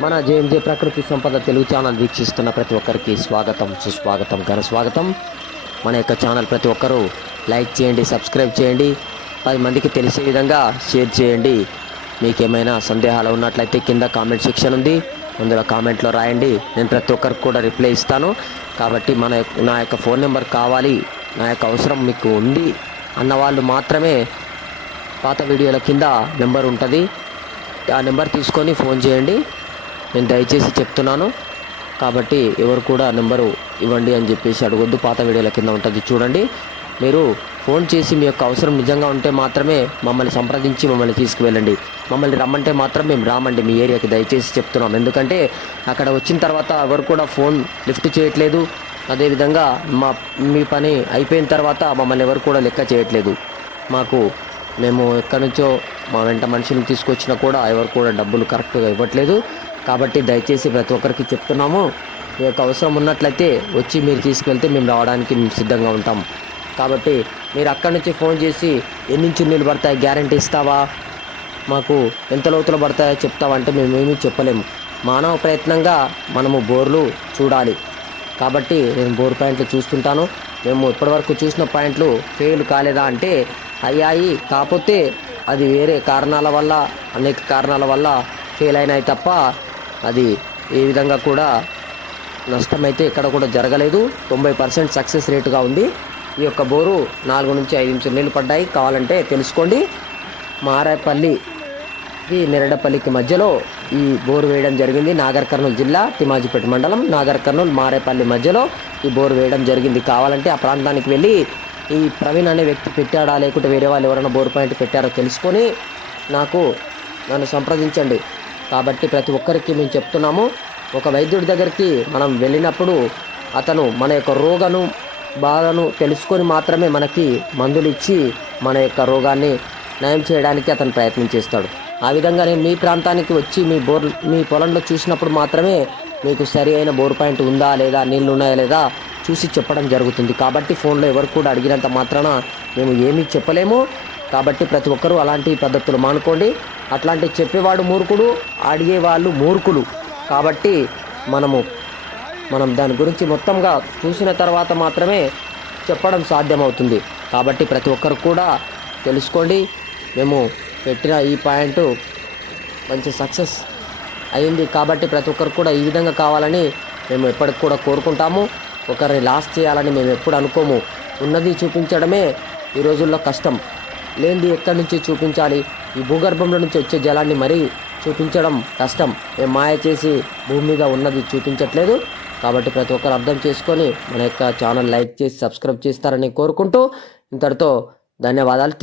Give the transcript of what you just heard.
మన జేఎంజే ప్రకృతి సంపద తెలుగు ఛానల్ వీక్షిస్తున్న ప్రతి ఒక్కరికి స్వాగతం సుస్వాగతం ఘన స్వాగతం. మన యొక్క ఛానల్ ప్రతి ఒక్కరూ లైక్ చేయండి సబ్స్క్రైబ్ చేయండి. పది మందికి తెలిసే విధంగా షేర్ చేయండి. మీకు ఏమైనా సందేహాలు ఉన్నట్లయితే కింద కామెంట్ సెక్షన్ ఉంది. అందులో కామెంట్లో రాయండి. నేను ప్రతి ఒక్కరికి కూడా రిప్లై ఇస్తాను. కాబట్టి మన యొక్క- నా యొక్క ఫోన్ నెంబర్ కావాలి నా యొక్క అవసరం మీకు ఉంది అన్న వాళ్ళు మాత్రమే పాత వీడియోల కింద నెంబర్ ఉంటుంది. ఆ నెంబర్ తీసుకొని ఫోన్ చేయండి. నేను దయచేసి చెప్తున్నాను. కాబట్టి ఎవరు కూడా నెంబరు ఇవ్వండి అని చెప్పేసి అడగొద్దు. పాత వీడియోల కింద ఉంటుంది చూడండి. మీరు ఫోన్ చేసి మీ యొక్క అవసరం నిజంగా ఉంటే మాత్రమే మమ్మల్ని సంప్రదించి మమ్మల్ని తీసుకువెళ్ళండి. మమ్మల్ని రమ్మంటే మాత్రం మేము రామండి. మీ ఏరియాకి దయచేసి చెప్తున్నాం. ఎందుకంటే అక్కడ వచ్చిన తర్వాత ఎవరు కూడా ఫోన్ లిఫ్ట్ చేయట్లేదు. అదేవిధంగా మా మీ పని అయిపోయిన తర్వాత మమ్మల్ని ఎవరు కూడా లెక్క చేయట్లేదు. మాకు మేము ఎక్కడి నుంచో మా వెంట మనుషులను తీసుకొచ్చినా కూడా ఎవరు కూడా డబ్బులు కరెక్ట్గా ఇవ్వట్లేదు. కాబట్టి దయచేసి ప్రతి ఒక్కరికి చెప్తున్నాము. మీ యొక్క అవసరం ఉన్నట్లయితే వచ్చి మీరు తీసుకెళ్తే మేము రావడానికి మేము సిద్ధంగా ఉంటాం. కాబట్టి మీరు అక్కడి నుంచి ఫోన్ చేసి ఎన్ని చున్నీలు పడతాయి గ్యారంటీ ఇస్తావా? మాకు ఎంత లోతులు పడతాయో చెప్తావంటే మేము ఏమీ చెప్పలేము. మానవ ప్రయత్నంగా మనము బోర్లు చూడాలి. కాబట్టి నేను బోర్ పాయింట్లు చూస్తుంటాను. మేము ఇప్పటివరకు చూసిన పాయింట్లు ఫెయిల్ కాలేదా అంటే అయ్యాయి కాకపోతే అది వేరే కారణాల వల్ల అనేక కారణాల వల్ల ఫెయిల్ అయినాయి తప్ప అది ఏ విధంగా కూడా నష్టమైతే ఎక్కడ కూడా జరగలేదు. తొంభై పర్సెంట్ సక్సెస్ రేటుగా ఉంది. ఈ యొక్క బోరు నాలుగు నుంచి ఐదు నుంచి నీళ్ళు పడ్డాయి. కావాలంటే తెలుసుకోండి. మారేపల్లి నిరడపల్లికి మధ్యలో ఈ బోరు వేయడం జరిగింది. నాగర్ కర్నూలు జిల్లా తిమాజిపేట మండలం నాగర్ కర్నూలు మారేపల్లి మధ్యలో ఈ బోరు వేయడం జరిగింది. కావాలంటే ఆ ప్రాంతానికి వెళ్ళి ఈ ప్రవీణ్ అనే వ్యక్తి పెట్టాడా లేకుంటే వేరే వాళ్ళు ఎవరైనా బోర్ పాయింట్ పెట్టారో తెలుసుకొని నాకు నన్ను సంప్రదించండి. కాబట్టి ప్రతి ఒక్కరికి మేము చెప్తున్నాము ఒక వైద్యుడి దగ్గరికి మనం వెళ్ళినప్పుడు అతను మన యొక్క రోగను బాధను తెలుసుకొని మాత్రమే మనకి మందులు ఇచ్చి మన యొక్క రోగాన్ని నయం చేయడానికి అతను ప్రయత్నం చేస్తాడు. ఆ విధంగా నేను మీ ప్రాంతానికి వచ్చి మీ బోర్ మీ పొలంలో చూసినప్పుడు మాత్రమే మీకు సరి అయిన బోర్ పాయింట్ ఉందా లేదా నీళ్ళు ఉన్నాయా లేదా చూసి చెప్పడం జరుగుతుంది. కాబట్టి ఫోన్లో ఎవరు కూడా అడిగినంత మాత్రాన మేము ఏమీ చెప్పలేము. కాబట్టి ప్రతి ఒక్కరూ అలాంటి పద్ధతులు మానుకోండి. అట్లాంటి చెప్పేవాడు మూర్ఖుడు అడిగేవాళ్ళు మూర్ఖులు. కాబట్టి మనము మనం దాని గురించి మొత్తంగా చూసిన తర్వాత మాత్రమే చెప్పడం సాధ్యమవుతుంది. కాబట్టి ప్రతి ఒక్కరు కూడా తెలుసుకోండి. మేము పెట్టిన ఈ పాయింట్ మంచి సక్సెస్ అయింది. కాబట్టి ప్రతి ఒక్కరు కూడా ఈ విధంగా కావాలని మేము ఎప్పటికి కూడా కోరుకుంటాము. ఒకరిని లాస్ చేయాలని మేము ఎప్పుడు అనుకోము. ఉన్నది చూపించడమే ఈ రోజుల్లో కష్టం. లేనిది ఎక్కడి నుంచి చూపించాలి? ఈ భూగర్భంలో నుంచి వచ్చే జలాన్ని మరీ చూపించడం కష్టం. మేము మాయ చేసి భూమి మీద ఉన్నది చూపించట్లేదు. కాబట్టి ప్రతి ఒక్కరు అర్థం చేసుకొని మన యొక్క ఛానల్ లైక్ చేసి సబ్స్క్రైబ్ చేస్తారని కోరుకుంటూ ఇంతటితో ధన్యవాదాలు.